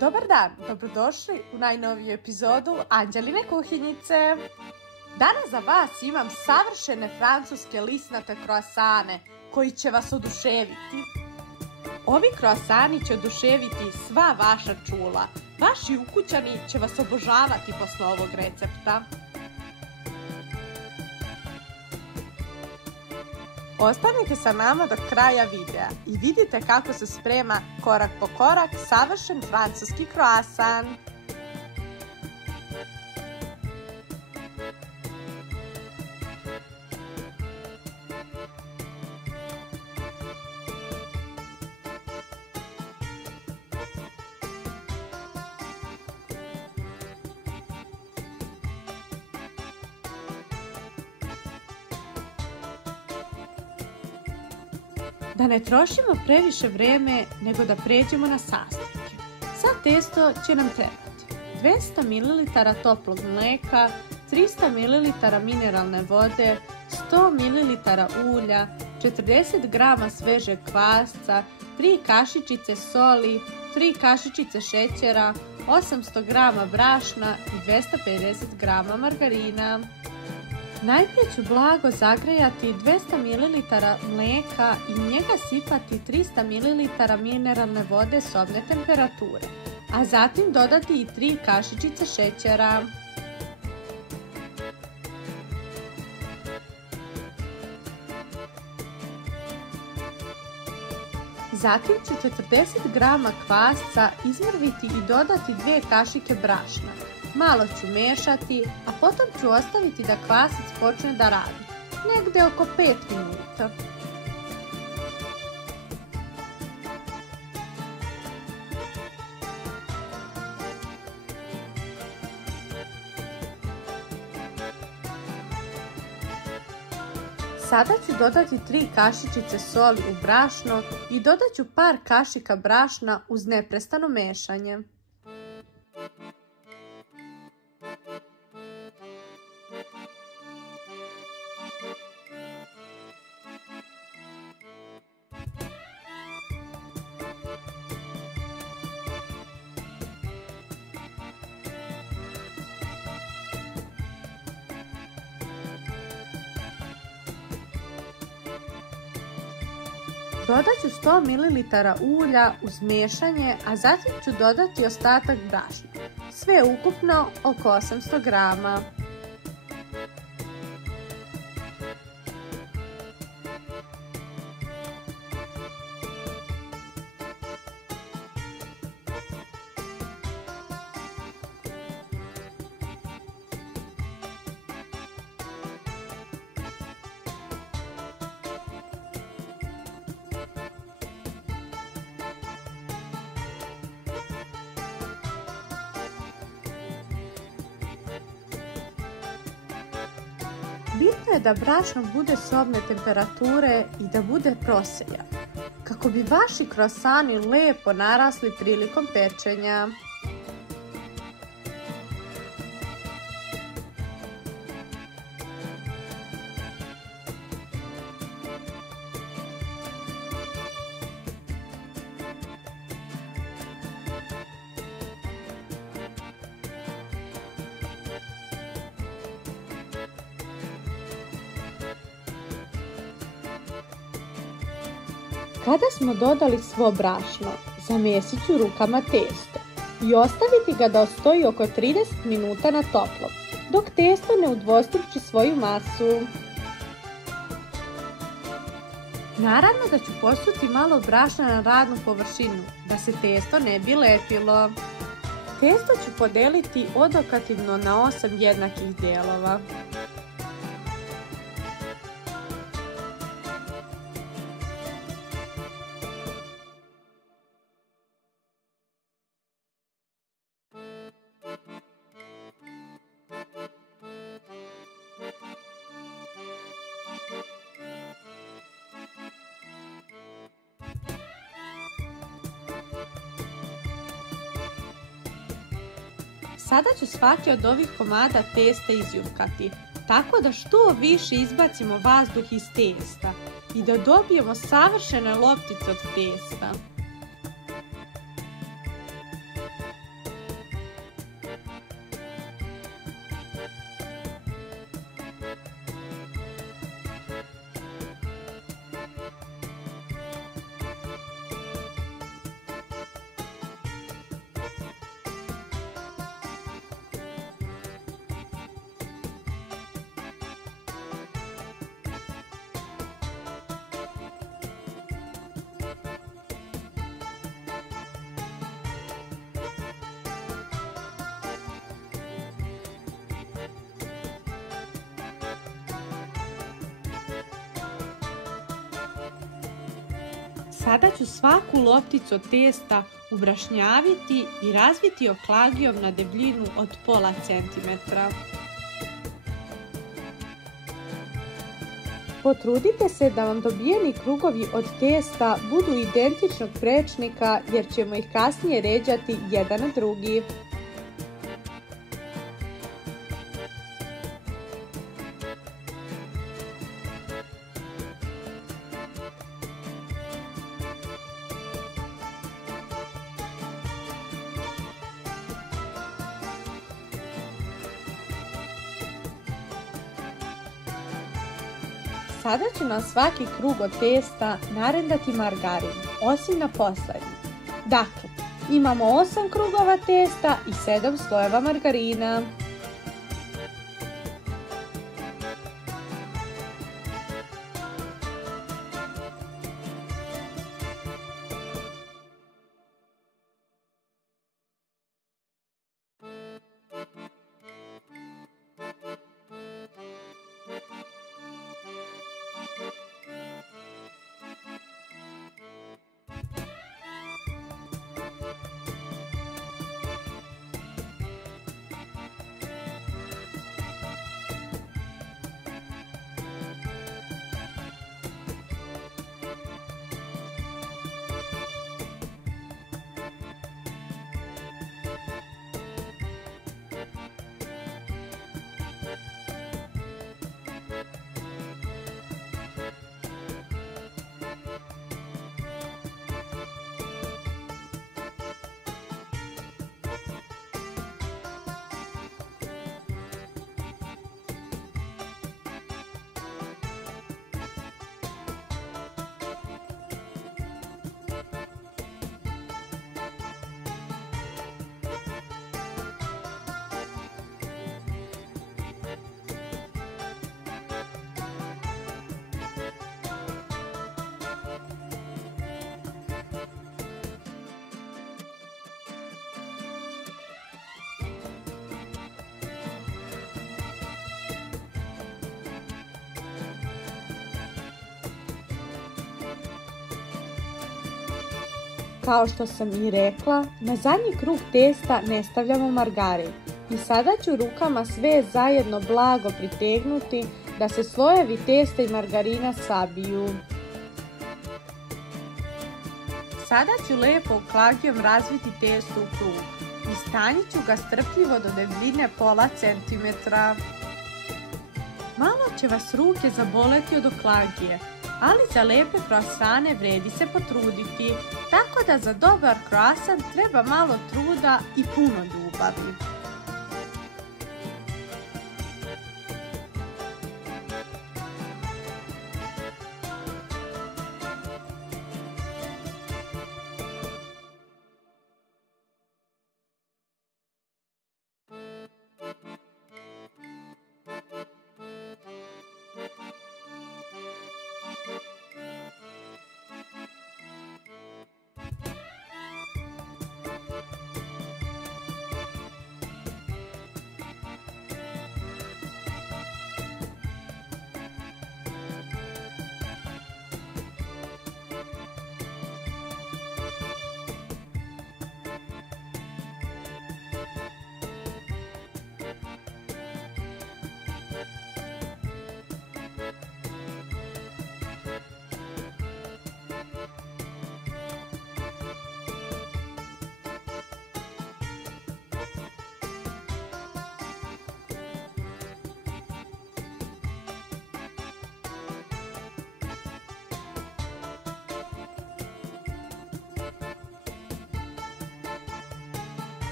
Dobar dan, dobrodošli u najnoviju epizodu Anđeline kuhinjice. Danas za vas imam savršene francuske lisnate kroasane koji će vas oduševiti. Ovi kroasani će oduševiti sva vaša čula. Vaši ukućani će vas obožavati posle ovog recepta. Ostanite sa nama do kraja videa i vidite kako se sprema korak po korak savršen francuski kroasan. Da ne trošimo previše vreme, nego da pređemo na sastojke. Za testo će nam trebati 200 ml toplog mlijeka, 300 ml mineralne vode, 100 ml ulja, 40 g svežeg kvasca, 3 kašičice soli, 3 kašičice šećera, 800 g brašna i 250 g margarina. Najprije ću blago zagrejati 200 ml mlijeka i u njega sipati 300 ml mineralne vode sobne temperature, a zatim dodati i 3 kašičice šećera. Zatim ću 40 g kvasca izmrviti i dodati 2 kašike brašna. Malo ću mešati, a potom ću ostaviti da kvasac počne da radi, negde oko 5 minuta. Sada ću dodati 3 kašičice soli u brašno i dodat ću par kašika brašna uz neprestano mešanje. Dodat ću 100 ml ulja uz miješanje, a zatim ću dodati ostatak brašna. Sve ukupno oko 800 g. Bitno je da brašno bude sobne temperature i da bude prosejan, kako bi vaši kroasani lepo narasli prilikom pečenja. Kada smo dodali svo brašno, zamjesit ću rukama testo i ostaviti ga da stoji oko 30 minuta na toplom, dok testo ne udvostruči svoju masu. Naravno da ću posuti malo brašna na radnu površinu, da se testo ne bi lepilo. Testo ću podeliti odokativno na 8 jednakih dijelova. Sada ću svaki od ovih komada testa izjufkati, tako da što više izbacimo vazduh iz testa i da dobijemo savršene loptice od testa. Sada ću svaku lopticu od testa ubrašnjaviti i razviti oklagijom na debljinu od pola centimetra. Potrudite se da vam dobijeni krugovi od testa budu identičnog prečnika jer ćemo ih kasnije ređati jedan na drugi. Sada ću na svaki krug od testa narendati margarin, osim na poslednji. Dakle, imamo 8 krugova testa i 7 slojeva margarina. Kao što sam i rekla, na zadnji krug testa ne stavljamo margarin i sada ću rukama sve zajedno blago pritegnuti da se slojevi testa i margarina sabiju. Sada ću lepo oklagijom razviti testo u krug i stanjit ću ga strpljivo do debljine pola centimetra. Malo će vas ruke zaboleti od oklagije, ali za lepe kroasane vredi se potruditi, tako da za dobar kroasan treba malo truda i puno ljubavi.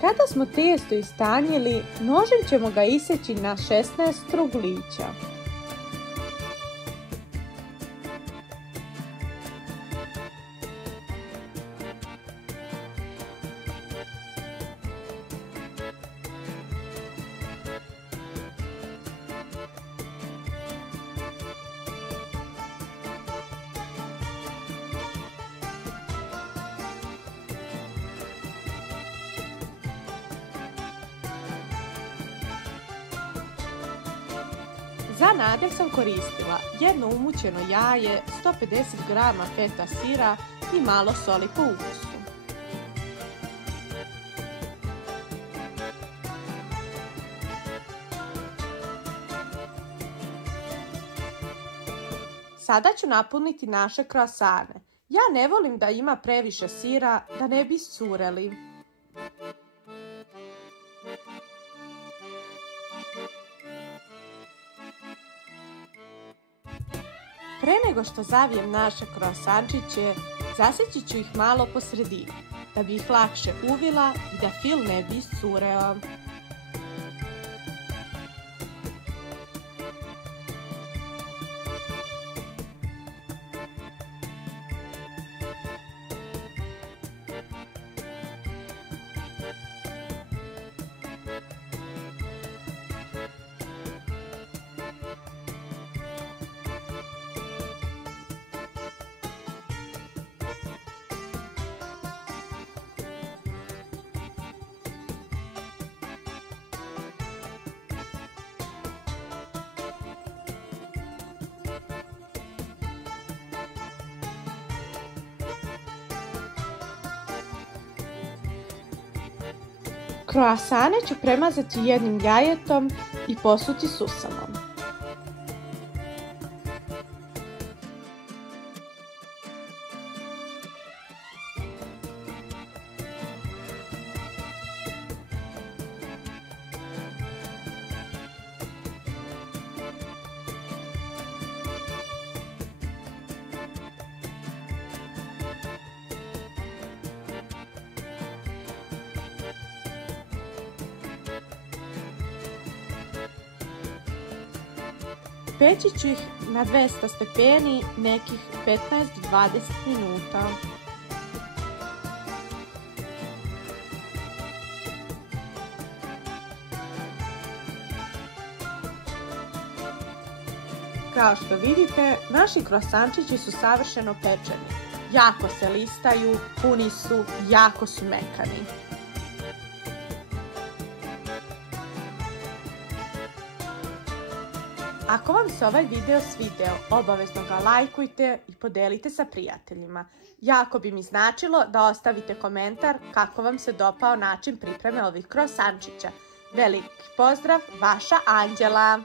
Kada smo tijesto istanjili, nožem ćemo ga iseći na 16 truglića. Za nadev sam koristila jedno umućeno jaje, 150 g feta sira i malo soli po ukusu. Sada ću napuniti naše kroasane. Ja ne volim da ima previše sira, da ne bi iscureli. Pre nego što zavijem naše kroasančiće, zaseći ću ih malo po sredini, da bi ih lakše uvila i da fil ne bi iscureo. Kroasane ću premazati jednim jajetom i posuti susamom. Peći ću ih na 200 stepeni nekih 15 do 20 minuta. Kao što vidite, naši kroasančići su savršeno pečeni. Jako se listaju, puni su, jako su mekani. Ako vam se ovaj video svideo, obavezno ga lajkujte i podelite sa prijateljima. Jako bi mi značilo da ostavite komentar kako vam se dopao način pripreme ovih kroasančića. Veliki pozdrav, vaša Anđela!